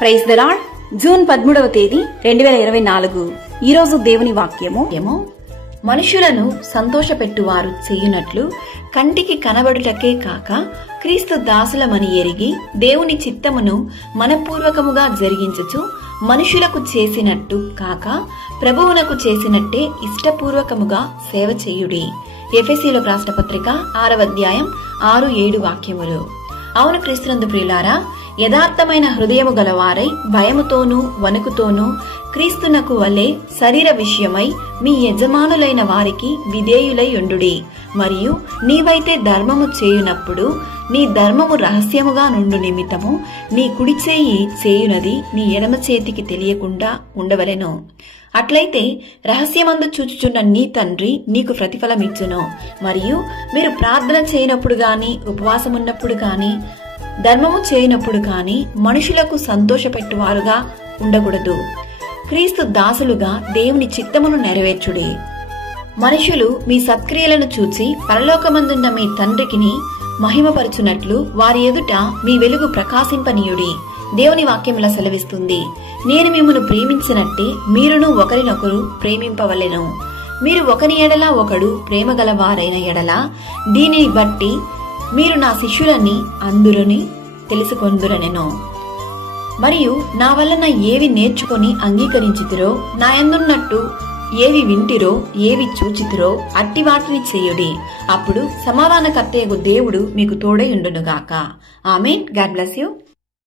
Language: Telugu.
ప్రైజ్ దలాడ్ జూన్ పదమూడవ తేదీ రెండు వేల ఇరవై నాలుగు. ఈరోజు దేవుని వాక్యము. ఏమో మనుషులను సంతోషపెట్టువారు చేయునట్లు కంటికి కనబడుటకే కాక క్రీస్తు దాసులమని ఎరిగి దేవుని చిత్తమును మనపూర్వకముగా జరిగించుచు మనుషులకు చేసినట్టు కాక ప్రభువునకు చేసినట్టే ఇష్టపూర్వకముగా సేవ చేయుడి. ఎఫెసీలో రాష్ట్ర పత్రిక ఆరవ అధ్యాయం ఆరు ఏడు వాక్యములు. అవును క్రీస్తునందు ప్రియులారా యథార్థమైన హృదయము గలవారై భయముతోనూ వణుకుతోనూ క్రీస్తునకు వలె శరీర విషయమై మీ యజమానులైన వారికి విధేయులై ఉండుడి. మరియు నీవైతే ధర్మము చేయునప్పుడు నీ ధర్మము రహస్యముగా నుండు నిమిత్తము నీ కుడి చేయి చేయునది నీ ఎడమ చేతికి తెలియకుండా ఉండవలెను. అట్లయితే రహస్యమందు చూచుచున్న నీ తండ్రి నీకు ప్రతిఫలమిచ్చును. మరియు మీరు ప్రార్థన చేయనప్పుడు కానీ ఉపవాసం ఉన్నప్పుడు కానీ ధర్మము చేయనప్పుడు కానీ మనుషులకు సంతోషపెట్టువారుగా ఉండకూడదు. క్రీస్తు దాసులుగా దేవుని చిత్తమును నెరవేర్చుడి. మనుషులు మీ సత్క్రియలను చూచి పరలోకమందున్న మీ తండ్రికిని మహిమపరచునట్లు వారి ఎదుట మీ వెలుగు ప్రకాశింపనీయుడి. దేవుని వాక్యముల సెలవిస్తుంది. నేను మిమ్మను ప్రేమించినట్టే మీరును ఒకరినొకరు ప్రేమింపవలెను. మీరు ఒకని ఎడల ఒకడు ప్రేమగల వారైన ఎడల దీనిని బట్టి మీరు నా శిష్యులని అందురని తెలుసుకొందురనెను. మరియు నా వలన ఏవి నేర్చుకొని అంగీకరించుతురో నా యందున్నట్టు ఏవి వింటిరో ఏవి చూచితురో అట్టి వాటిని చేయుడి. అప్పుడు సమాధానకర్తయ్యకు దేవుడు మీకు తోడై ఉండునుగాక. ఆమెన్. God bless you.